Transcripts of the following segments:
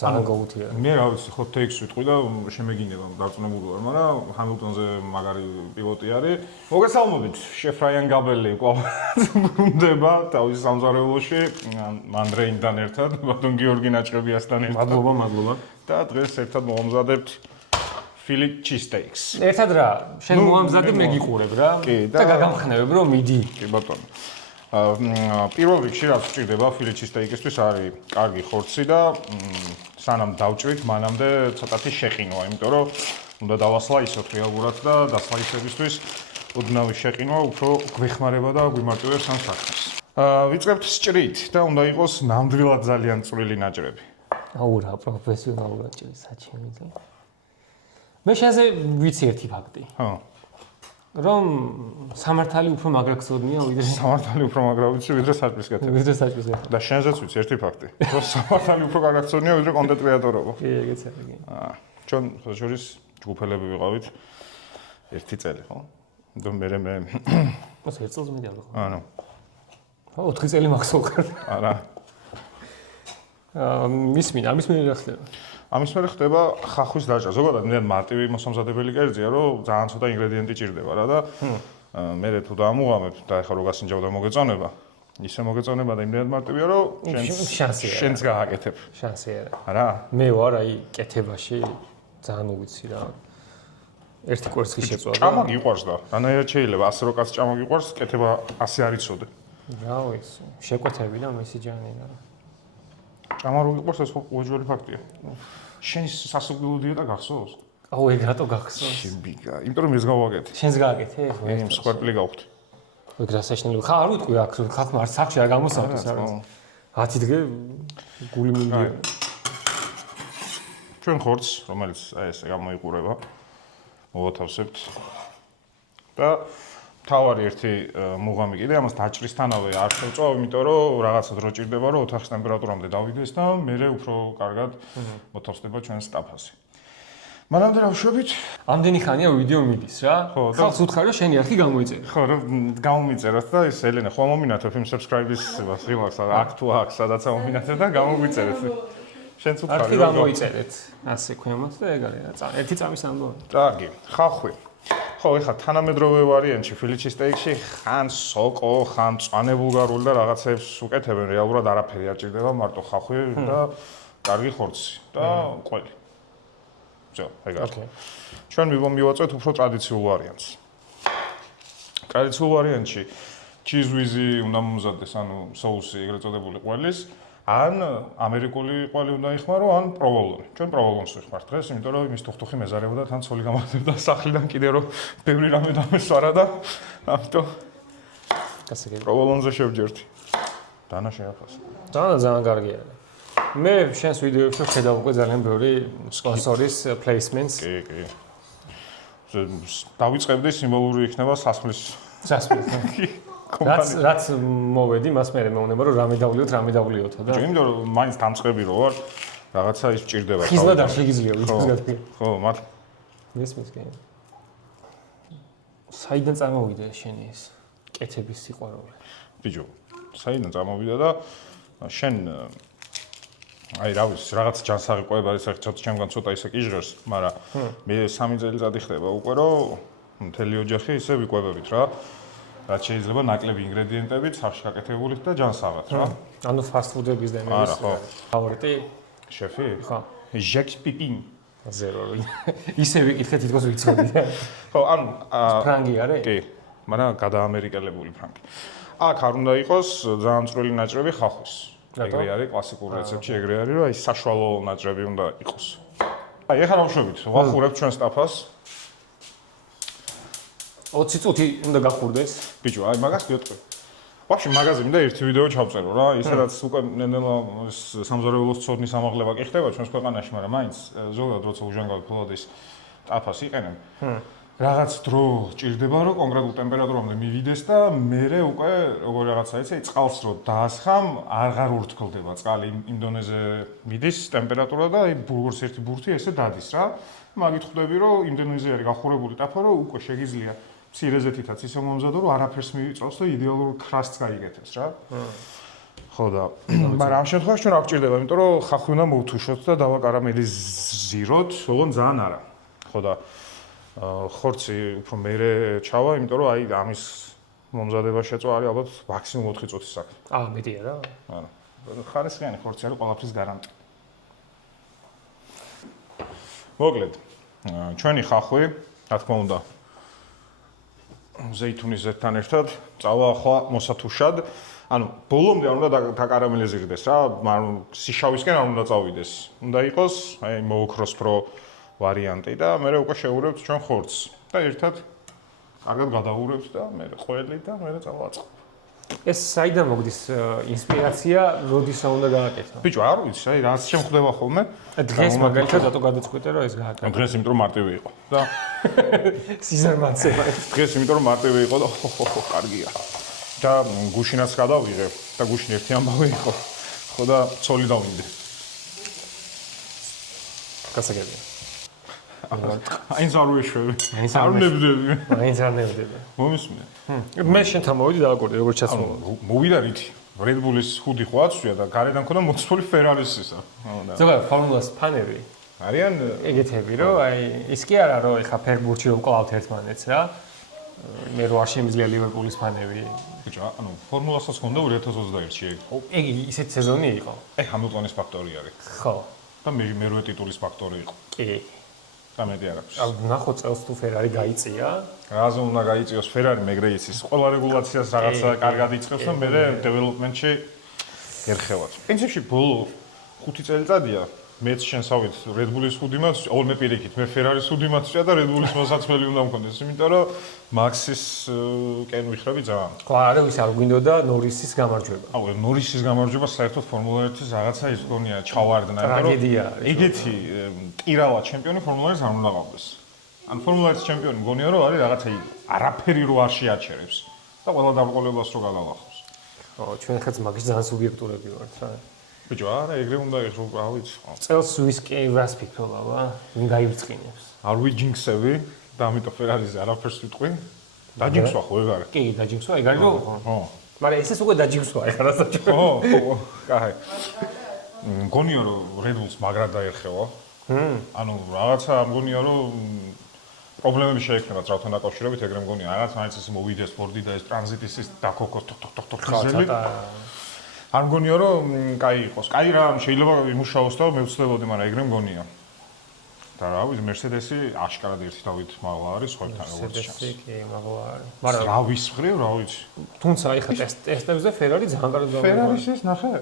ძალიან გაუთია. მე რა ვიცი, ხო ტექს ვიტყვი და შემეგინება დარწმუნებული ვარ, მაგრამ ჰამილტონზე მაგარი პილოტი არის. მოგესალმებით, შეფ რაიან გაბელი კვლავ ბრუნდება თავის სამზარეულოში, მანდრეინთან ერთად, ბატონ გიორგი ნაჭყებიასთან ერთად. მადლობა. და დღეს ერთად მოვამზადებთ Philly cheesesteaks. ერთად რა, შენ მოამზადებ, მე გიყურებ რა. და გაგამხნევებ რომ მიდი. კი ბატონო. პირველ რიგში რაც გვჭირდება Philly cheesesteak-ისთვის არის კარგი ხორცი და სანამ დავჭრით, მანამდე ცოტათი შეყინვა, იმიტომ რომ უნდა დავასლაისოთ რეალურად და დასლაისებისთვის ოდნავი შეყინვა უფრო გვეხმარება და გვიმარტივებს ამ საქმეს. ვიწყებთ სჭრით და უნდა იყოს ნამდვილად ძალიან წვრილი ნაჭრები. აუ რა, პროფესიონალურად ჭრის საჩემი და მე შეზე ვიცი ერთი ფაქტი. ხო. რომ სამართალი უფრო მაგრა გწოდნია ვიდრე სამართალი უფრო მაგრა ვიცი ვიდრე საჭმლის კეთება. და შენზეც ვიცი ერთი ფაქტი. რომ სამართალი უფრო კარგად გწოდნია ვიდრე კონტენტ კრეატორობა. კი, ეგეც არის. ჩვენ შორის ჯგუფელები ვიყავით ერთი წელი, ხო? და მე მას ერთ წელს მიდიავ ხო? ანუ 4 წელი მაქსო ხარ. არა. ამის მინდა ხდება. ამის მერე ხდება ხახვის დაჭრა. ზოგადად მე მარტივი მოსამზადებელი კერძია, რომ ძალიან ცოტა ინგრედიენტი ჭირდება რა და მე თუ დაამუღამებ და ეხლა რო გასინჯავ და მოგეწონება, ისე მოგეწონება და იმდენად მარტივია, რომ შენს გააკეთებ. შანსი არა. არა? მე ვარ აი კეთებაში ძალიან უვიცი რა. ერთი კვერცხი შეწვა და ჭამა გიყვარს და რანაირად შეიძლება 100 რო კაც ჭამა გიყვარს, კეთება 100 არ იცოდე. რა ვიცი, შეკვეთები და მესიჯანი რა. ჭამა რო გიყვარს ეს უეჯვარი ფაქტია. შენ სასუგებლო დიეტა გახსოვს? აუ ეგ რატო გახსოვს? შებიგა, იმიტომ რომ ეს გავაკეთე. შენს გააკეთე? მე მსხვერპლი გავხდი. ეგ რა საშნელი ხა არ ვიტყვი აქ ხალხმა არ სახში არ გამოსავდეს არა. 10 დღე გული მინდია. ჩვენ ხორცს, რომელიც აი ესე გამოიყურება, მოვათავსებთ და თავარი ერთი მუღამი კიდე ამას დაჭრისთანავე არ შევწვა, იმიტომ რომ რაღაცა დრო ჭირდება, რომ ოთახის ტემპერატურამდე დავიდეს და მერე უფრო კარგად მოთავსდება ჩვენს სტაფასი. მანამდე რა ვშვებით? ამდენი ხანია ვიდეო მიდის რა. ხალხს უთხარ რომ შენი არხი გამოიწერე. ხო, რომ გამომიწეროთ და ეს ელენე ხო მომინათებ იმ subscribe-ის ღილაკს, აქ თუ აქ სადაც მომინათებ და გამოგვიწერეთ. შენც უთხარი არხი გამოიწერეთ. ასე ქვემოთ და ეგ არის რა. ერთი წამის ამბავი. კარგი, ხახვი. ხო, ეხლა თანამედროვე ვარიანტში Philly cheesesteak-ში ხან სოკო, ხან მწვანე ბულგარული და რაღაცებს უკეთებენ, რეალურად არაფერი არ ჭირდება, მარტო ხახვი და კარგი ხორცი და ყველი. ძო, ეგ არის. ჩვენ მივაწვეთ უფრო ტრადიციულ ვარიანტს. ტრადიციულ ვარიანტში cheese whiz-ი უნდა მომზადდეს, ანუ соуსი ეგრეთ წოდებული ყველის, ან ამერიკული ყველი უნდა იხმარო, ან პროვოლონი. ჩვენ პროვოლონს ვიხმართ დღეს, იმიტომ რომ იმის თუხთუხი მეზარება და თან ცოლი გამახდება სახლიდან კიდე რომ ბევრი რამე დამესვარა და ამიტომ პროვოლონზე შევჯერთი. დანა შეაფასე. ძალიან კარგი არის. მე შენს ვიდეოებში ხედავ უკვე ძალიან ბევრი სპონსორის placements. კი. დავიწყებდი სიმბოლური იქნება სასმლის. რაც მოვედი, მას მე მეუბნება რომ რამე დავლიოთ და. იმიტომ რომ მაინც დამწყები რო ვარ, რაღაცა ის ჭირდება. ხიზლა და შეგიძლია ვიცი გათქი. ხო, მათ მესმის კი. საიდან წარმოვიდა შენი ეს კეთების სიყვარული? ბიჭო, საიდან წარმოვიდა და შენ აი რა ვიცი, რაღაც ჯანსაღი ყვება ის ახლა ჩემგან ცოტა ისე კიჟღერს, მაგრამ მე 3 წელიწადი ხდება უკვე რომ მთელი ოჯახი ისე ვიყვებებით რა. რაც შეიძლება ნაკლები ინგრედიენტებით, სახში გაკეთებულით და ჯანსაღად რა. ანუ fast food-ების და იმის ფავორიტი შეფი? ხო. Jacques Pepin. ზერო. ისე ვიკითხე თითქოს ვიცოდი. ხო, ანუ ფრანგი არის? კი, მაგრამ გადაამერიკელებული ფრანგი. აქ არ უნდა იყოს ძალიან წვრილი ნაჭრები ხახვის. ეგრე არის კლასიკურ რეცეპტში, ეგრე არის, რომ აი საშუალო ნაჭრები უნდა იყოს. აი, ეხლა რა ვშვებით? ვახურებთ ჩვენ სტაფას. 20 წუთი უნდა გახურდეს. ბიჭო, აი მაგას გეტყვი. ვაფშე მაგაზე მინდა ერთი ვიდეო ჩავწერო რა, ისედაც უკვე ნენელა სამზარეულოს ცოდნის ამაღლება კი ხდება ჩვენს ქვეყანაში, მაგრამ მაინც ზოგადად როცა უჟანგავი ფოლადის სტაფას იყენებ. რაღაც დრო ჭირდება, რომ კონკრეტულ ტემპერატურამდე მივიდეს და მერე უკვე როგორ რაღაცა იცი, წყალს რო დაასხამ, აღარ ურთქლდება წყალი იმ დონეზე მიდის ტემპერატურა და აი ბურგერს ერთი ბურთი ესე დადის რა. მაგით ხვდები, რომ იმ დონეზე არის გახურებული ტაფა, რომ უკვე შეგიძლია მცირე ზეთითაც ისე მომზადო, რომ არაფერს მივიწევს და იდეალურ ქრასტს გაიგეთეს რა. ხო და მაგრამ ამ შემთხვევაში ჩვენ არ გვჭირდება, იმიტომ რომ ხახვი უნდა მოვთუშოთ და დავაკარამელიზიროთ, ოღონდ ძალიან არა. ხო და ხორცი უფრო მერე ჩავა, იმიტომ რომ აი ამის მომზადება შეწვა არის ალბათ მაქსიმუმ 4 წუთის საქმე. მეტია რა. არა. ხარისხიანი ხორცი არის ყველაფრის გარანტი. მოკლედ, ჩვენი ხახვი, რა თქმა უნდა, ზეითუნის ზეთთან ერთად წავა ახლა მოსათუშად. ანუ ბოლომდე არ უნდა დაკარამელიზირდეს რა, მაგრამ სიშავისკენ არ უნდა წავიდეს. უნდა იყოს აი მოოქროსფრო ვარიანტი და მე უკვე შევურევთ ჩვენ ხორცს და ერთად კარგად გადავურევთ და მე ყველი და მე წავაწყობ. ეს საიდან მოგდის ინსპირაცია, როდისა უნდა გააკეთო? ბიჭო, არ ვიცი, აი რაც შემხდება ხოლმე. დღეს მაგალითად რატო გადაწყვეტე რომ ეს გააკეთო? დღეს იმიტომ რომ მარტივი იყო და სიზარმაცება. დღეს იმიტომ რომ მარტივი იყო და ხო, კარგია. და გუშინაც გადავიღე და გუშინ ერთი ამბავი იყო. ხო და ცოლი დავინდე. გასაგებია. აინც არ ვეშვები. არ ნებდები. აინც არ ნებდები. მომისმენთ. მე შენთან მოვიდი და აკორდი როგორც ჩაცმოვა. მოვიდა რითი. Red Bull-ის ხუდი ხო აცვია და გარედან ქონდა მოცული Ferrari-ისა. ზოგადად ფორმულას ფანები არიან ეგეთები რომ აი ის კი არა რომ ეხა ფეხბურთში რომ კლავთ ერთმანეთს რა. მე რო არ შემიძლია ლივერპულის ფანები. ბიჭო, ანუ ფორმულასაც ქონდა 2021-ში. ეგ ისეთ სეზონი იყო. ჰამილტონის ფაქტორი არის. ხო. და მერვე ტიტულის ფაქტორი იყო. კი. და მეტი არ აქვს. ნახო წელს თუ Ferrari გაიწია. რაზე უნდა გაიწიოს Ferrari, მეგრე იცის. ყველა რეგულაციას რაღაცა კარგად იწყებს და მე დეველოპმენტში ერხევათ. პრინციპში ბოლო 5 წელიწადია მეც შენსავით Red Bull-ის ხუდი მატჩი, მე პირიქით, მე Ferrari-ის ხუდი მატჩია და Red Bull-ის მოსაცმელი უნდა მქონდეს, იმიტომ რომ Max-ის კენ ვიხრები ძალიან. ხო, არა ვის არ გვინდოდა Norris-ის გამარჯვება. Norris-ის გამარჯვება საერთოდ Formula 1-ის რაღაცა ის გონია ჩავარდნა, ტრაგედია. ეგეთი ტირალა ჩემპიონი Formula 1-ს არ უნდა ყავდეს. ან Formula 1-ის ჩემპიონი მგონია რომ არის რაღაცა არაფერი რო არ შეაჩერებს და ყველა დაბრკოლებას რო გადალახავს. ხო, ჩვენ ხაც მაგის ძალიან სუბიექტურები ვართ რა. ბიჭო, არა, ეგრე უნდა ეხრო, რა ვიცი. წელს ვის კი რას ფიქრობ, ვინ გაიბრწყინებს? არ ვიჯინქსები და ამიტომ Ferrari-ზე არაფერს ვიტყვი. დაჯინქსვა ხო ეგ არის? კი, დაჯინქსვა, ეგ არის რომ ხო. მაგრამ ესეც უკვე დაჯინქსვა ეხლა რასაც. ხო, კაი. მგონია რომ Red Bull-ს მაგრად დაერხევა. ანუ რაღაცა მგონია რომ პრობლემები შეექმნება ძრავთან დაკავშირებით, ეგრე მგონია, რაღაც მაინც ეს მოვიდეს ბორდი და ეს ტრანზიტის ის დაკოკოს თოქ ხიზელი. არ მგონია რომ კაი იყოს. კაი რა, შეიძლება იმუშაოს და მე ვცდებოდი, მაგრამ ეგრე მგონია. და რა ვიცი, Mercedes-ი აშკარად ერთი დავით მაღლა არის ხოებთან როგორც ჩანს. Mercedes-ი კი მაღლა არის. მაგრამ რა ვისხრივ, რა ვიცი. თუმცა ეხა ტესტებზე Ferrari ძალიან კარგად გამოვიდა. Ferrari-ს ის ნახე?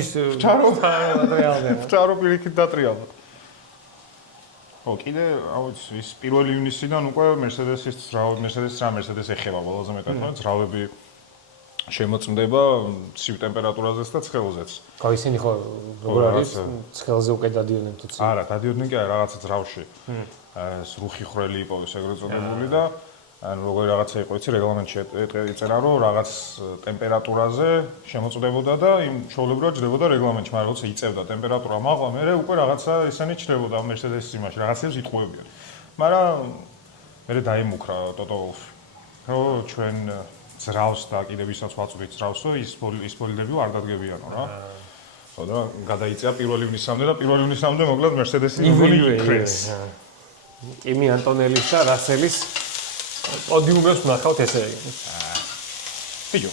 ის რეალურად. ფთარო პირიქით დატრიალდა. ხო, კიდე, რა ვიცი, ის 1 ივნისიდან უკვე Mercedes ეხება ყველაზე მეტად, ხო, ძრავები შემოწმდება ცივ ტემპერატურაზეც და ცხელზეც. ხო, ისინი ხო როგორ არის ცხელზე უკვე დადიოდნენ თუ ცივ. არა, დადიოდნენ კი არა, რაღაცა ძრავში. ეს რუხი ხრელი იპოვეს ეგრეთ წოდებული და ანუ როგორი რაღაცა იყო, იცი, რეგლამენტში ეწერა, რომ რაღაც ტემპერატურაზე შემოწმდებოდა და იმ ჩვეულებრივად ჯდებოდა რეგლამენტში, მაგრამ როცა იწევდა ტემპერატურა მაღლა, მერე უკვე რაღაცა ისინი ჩნდებოდა Mercedes-ის იმაში, რაღაცებს იტყუებიან. მაგრამ მერე დაემუქრა Toto Wolff, რომ ჩვენ ძრავს და კიდე ვისაც ვაწვდით ძრავს, ის ბოლიდები არ დადგებიანო რა. ხო და გადაიწია 1 ივნისამდე და 1 ივნისამდე მოკლედ Mercedes-ი იქრეს. იმი ანტონელის და რასელის პოდიუმებს ვნახავთ ესე იგი. ბიჭო.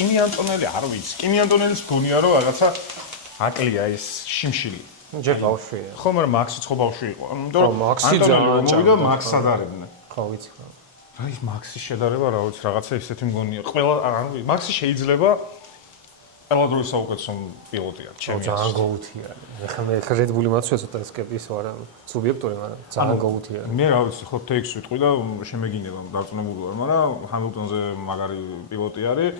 იმი ანტონელი არ ვიცი. იმი ანტონელის მგონია რომ რაღაცა აკლია ეს შიმშილი. ჯერ ბავშვია. ხო, მაგრამ Max-იც ხო ბავშვი იყო. იმიტომ რომ Max-ი ძალიან მოვიდა Max-ს ადარებდნენ. ხო, ვიცი ხო. აი ეს Max-ის შედარება რა ვიცი, რაღაცა ისეთი მგონია. ყველა ანუ Max-ი შეიძლება ყველა დროის საუკეთესო პილოტია, ჩემი აზრით. ძალიან გოუთია. ეხლა მე Red Bull-ი მაცვია ცოტა სკეპტის ვარ, სუბიექტური, მაგრამ ძალიან გოუთია. მე რა ვიცი, ხო TX ვიტყვი და შემეგინება დარწმუნებული ვარ, მაგრამ Hamilton-ზე მაგარი პილოტი არის.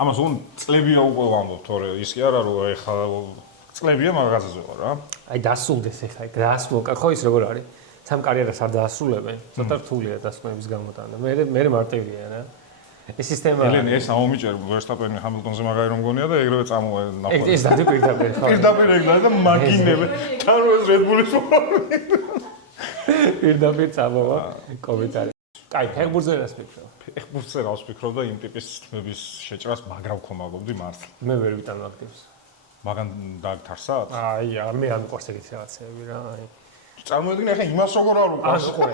ამას უგონ წლებია უკვე ვამბობ, თორე ის კი არა რომ ეხლა წლებია მაგაზეზე ვარ რა. აი დასრულდეს ეხლა, გასულკა ხო ის როგორ არის? სამ კარიერას არ დაასრულებენ, ცოტა რთულია დასკვნების გამოტანა. მე მარტივია რა. ეს სისტემა ელენ ეს ამომიჭერ Verstappen-ი Hamilton-ზე მაგარი რომ გონია და ეგრევე წამოვა ნახვა. ეს დადაპირდაპირ ხო. პირდაპირ ეგ და მაგინები. თან ეს Red Bull-ის ფორმი. პირდაპირ წამოვა კომენტარი. კაი, ფეხბურთზე რას ფიქრობ? ფეხბურთზე რას ვფიქრობ და იმ ტიპის თმების შეჭრას მაგრა ვქომაგობდი მართლა. მე ვერ ვიტანო აქტივს. მაგან დააგთარსათ? აი, მე არ მიყვარს ეგეთი რაღაცეები რა, აი. წარმოედგინე ახლა იმას როგორ არ უყურს. ხო.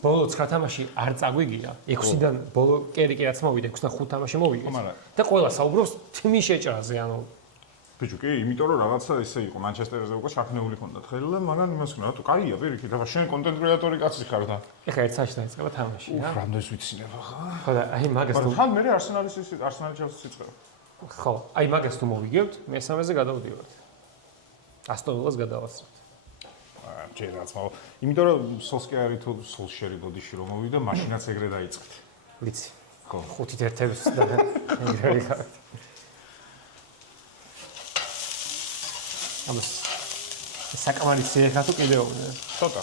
ბოლო 9 თამაში არ წაგვიგია. 6-დან ბოლო კერიკი რაც მოვიდა, 6-დან 5 თამაში მოვიგე. და ყველა საუბრობს თმის შეჭრაზე, ანუ ბიჭო, კი, იმიტომ რომ რაღაცა ისე იყო, მანჩესტერზე უკვე შახნეული ქონდათ ხელი და მაგან იმას ხნა, რატო კაია პირიქით, ახლა შენ კონტენტ კრეატორი კაცი ხარ და. ეხლა ერთ საათში დაიწყება თამაში რა. რამდენს ვიცინება ხა? ხო და აი მაგას თუ თან მე არსენალის ჩელსის იწყება. ხო, აი მაგას თუ მოვიგებთ, მესამეზე გადავდივართ. ასტონ ვილას გადავასწრებთ. ჯერაც მაგ. იმიტომ რომ სოლსკიარი თუ სოლშერი ბოდიში რომ მოვიდა, მაშინაც ეგრე დაიწყეთ. ვიცი. ხო. 5 ერთებს და ეგრე ხარ. ამას საკამარიცი ეხლა თუ კიდევ ცოტა.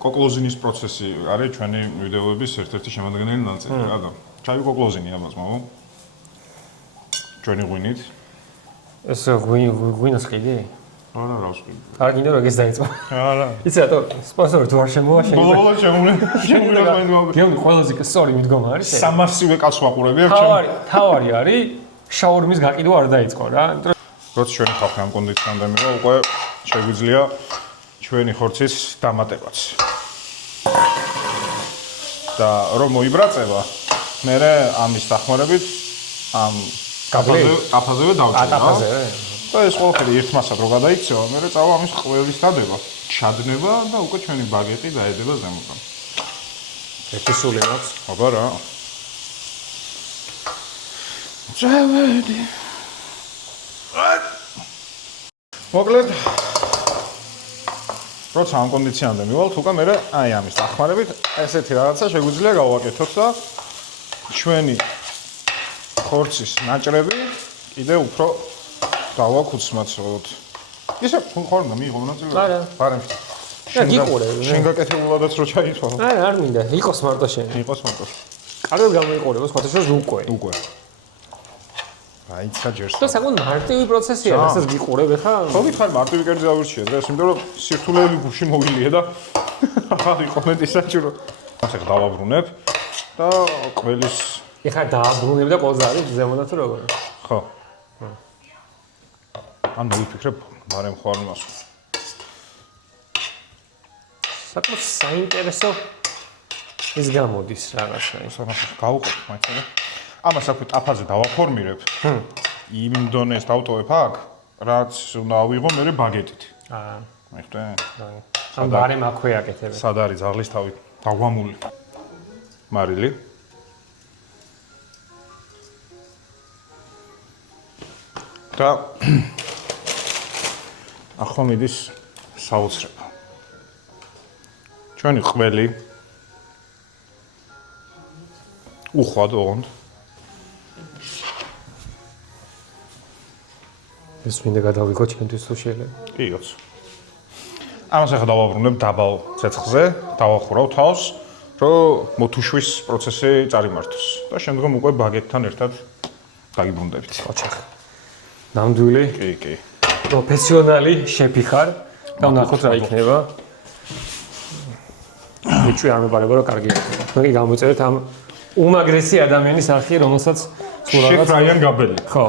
კოკლოზინის პროცესი არის ჩვენი ვიდეოების ერთ-ერთი შემადგენელი ნაწილი რა და. ჩაი კოკლოზინი ამას მამო. ჩვენი ღვინით. ეს ღვინოს ყიდი? არა, რა ვსვი. არ გინდა რომ ეგეს დაიწყო. არა. იცი რატო სპონსორი თუ არ შემოვაშენე. ბოლო შემოვლენ. გეუბნი ყველაზე სწორი მიდგომა არის ეს. სამასივე კაცს ვაყურები აქ ჩემ. თავარი არის შაურმის გაკიდვა არ დაიწყო რა. როცა ჩვენი ხალხი ამ კონდიციონამდე მივა, უკვე შეგვიძლია ჩვენი ხორცის დამატებაც. და რომ მოიბრაწება, მე ამის დახმარებით ამ კაფაზევე დავჭერა. და ეს ყველაფერი ერთ მასად რო გადაიქცევა, მე წავა ამის ყველის დადება, ჩადნება და უკვე ჩვენი ბაგეტი დაედება ზემოდან. ერთი სული მაქვს. აბა რა. წავედი. მოკლედ როცა ამ კონდიციონამდე მივალთ, უკვე მე აი ამის დახმარებით ესეთი რაღაცა შეგვიძლია გავაკეთოთ და ჩვენი ხორცის ნაჭრები კიდე უფრო დავაკუცმაცოთ. ისე ხარ უნდა მიიღო მონაწილე? არა. ბარემში. გიყურებ. შენ გაკეთებულადაც რო ჩაითვალო. არა, არ მინდა. იყოს მარტო შენ. იყოს მარტო. კარგად გამოიყურებოს, ხოთაშოს უკვე. უკვე. აიცა ჯერს. და საკუთარ მარტივი პროცესია, რასაც გიყურებ ახლა. ხო გითხარ მარტივი კერძი დავირჩიე დღეს, იმიტომ რომ სირთულეები გულში მოვილია და ახალი კომენტი საჭირო. ახლა დავაბრუნებ და ყველის ეხლა დააბრუნებ და ყოლა არის ზემოდან თუ როგორ? ხო. ან მოვიფიქრებ, ბარემ ხوار იმას. საკმაოდ საინტერესო ის გამოდის რაღაცა. ამას გავუყურებ მაინც რა. ამას აქვე ტაფაზე დავაფორმირებ. იმ დონეს დავტოვებ აქ, რაც უნდა ავიღო მე ბაგეტით. აა, მიხვდე? ამ ბარემ აქვე აკეთებ. სად არის ზაღლის თავი? დაგვამული. მარილი. და ახლა მიდის საოცრება. ჩვენი ყველი უხვად ოღონდ ეს მინდა გადავიღო ჩემთვის თუ შეიძლება. იგოც. ამას ახლა დავაბრუნებ დაბალ ცეცხლზე, დავახურავ თავს, რომ მოთუშვის პროცესი წარიმართოს და შემდგომ უკვე ბაგეტთან ერთად დაგიბრუნდებით. ოჩახ. ნამდვილი კი. პროფესიონალი შეფი ხარ და ნახოთ რა იქნება. მიჩვი არ მეპარება რომ კარგი იქნება. მე გამოწერეთ ამ უმაგრესი ადამიანის არხი, რომელსაც შეფ რაიან გაბელი. ხო.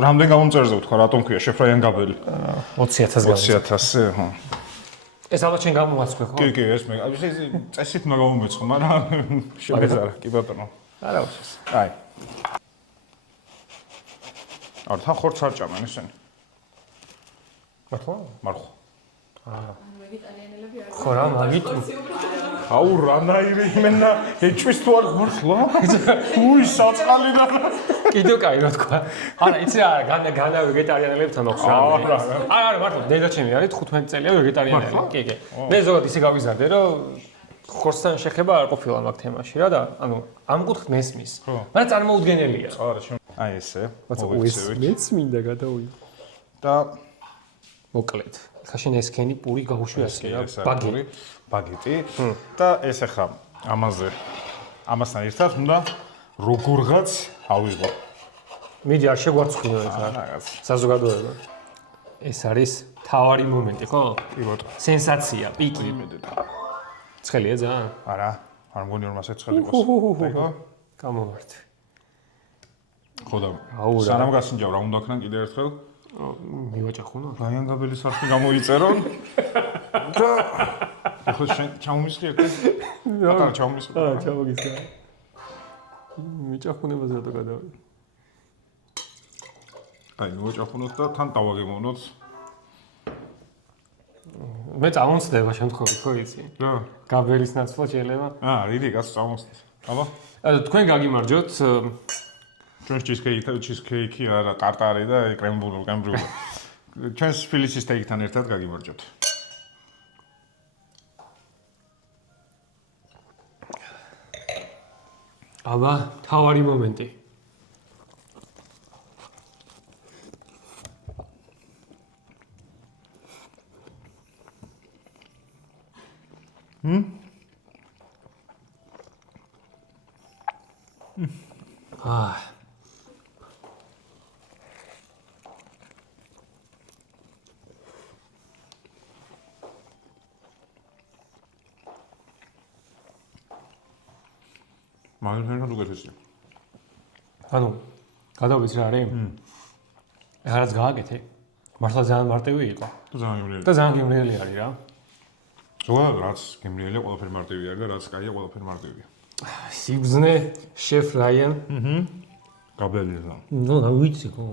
რამდენ გამომწერზე ვთქვა, რატომ ქვია შეფ რაიან გაბელი? 20,000 გამო. 20,000, ხო. ეს ალბათ შენ გამომაცხვე ხო? კი, ეს მე. ეს წესით მაგ გამომეცხო, მაგრამ შემეძარა, კი ბატონო. არა უშავს. აი. არ თან ხორცს არ ჭამენ ესენი. მართლა? მარხო. ხო რა, მაგით აუ რანაირი იმენა ეჭვის თუ არ მართლა? უი საწყალი და კიდევ კაი რა თქვა. არა, იცი რა, განა ვეგეტარიანელებთან აქვს რა. არა, მართლა დედაჩემი არის 15 წელია ვეგეტარიანელი. კი. მე ზოგადად ისე გავიზარდე, რომ ხორცთან შეხება არ ყოფილა მაგ თემაში რა და ანუ ამ კუთხით მესმის. მაგრამ წარმოუდგენელია. არა, აი ესე. მეც მინდა გადავიდე. და მოკლედ. ხა შენ ეს კენი პური გაუშვი ასე რა, ბაგეტი და ეს ახლა ამასთან ერთად უნდა როგორღაც ავიღო. მიდი არ შეგვარცხნიო ეს რაღაც საზოგადოება. ეს არის თავარი მომენტი, ხო? კი ბატონო. სენსაცია, პიკი. იმედად. ცხელია ძალიან? არა, არ მგონი რომ ასეც ხელი იყოს. აიგო? გამოვართ. ხო და აუ რა. სანამ გასინჯავ რა უნდა ქნან კიდე ერთხელ? მივაჭახუნო. რაიან გაბელის არხი გამოიწერონ. და ეხლა შენ ჩამომისხი ერთ. პატარა ჩამომისხი. ჩამოგისხა. მიჭახუნებას რატო გადავი? აი, მოვაჭახუნოთ და თან დავაგემოვნოთ. მე წამოსდება შემთხვევით, ხო იცი? რა? გაბელის ნაცვლად შეიძლება. რიდი გას წამოსდეთ. აბა, თქვენ გაგიმარჯოთ. ჩვენ ჩიზკეიკი არა, ტარტარი და კრემბული. ჩვენს ფილიცის სტეიკთან ერთად გაგიმარჯოთ. აბა, თავარი მომენტი. აა მაგალითად უგეთესია. ანუ გადავიცი რა არის? ეხლა რაც გააკეთე, მართლა ძალიან მარტივი იყო ძალიან გემრიელი. და ძალიან გემრიელი არის რა. ზოგადად რაც გემრიელია, ყველაფერი მარტივი არის და რაც კაია, ყველაფერი მარტივია. სიბზნე, შეფ რაიან. გაბელია. ნუ რა ვიცი ხო.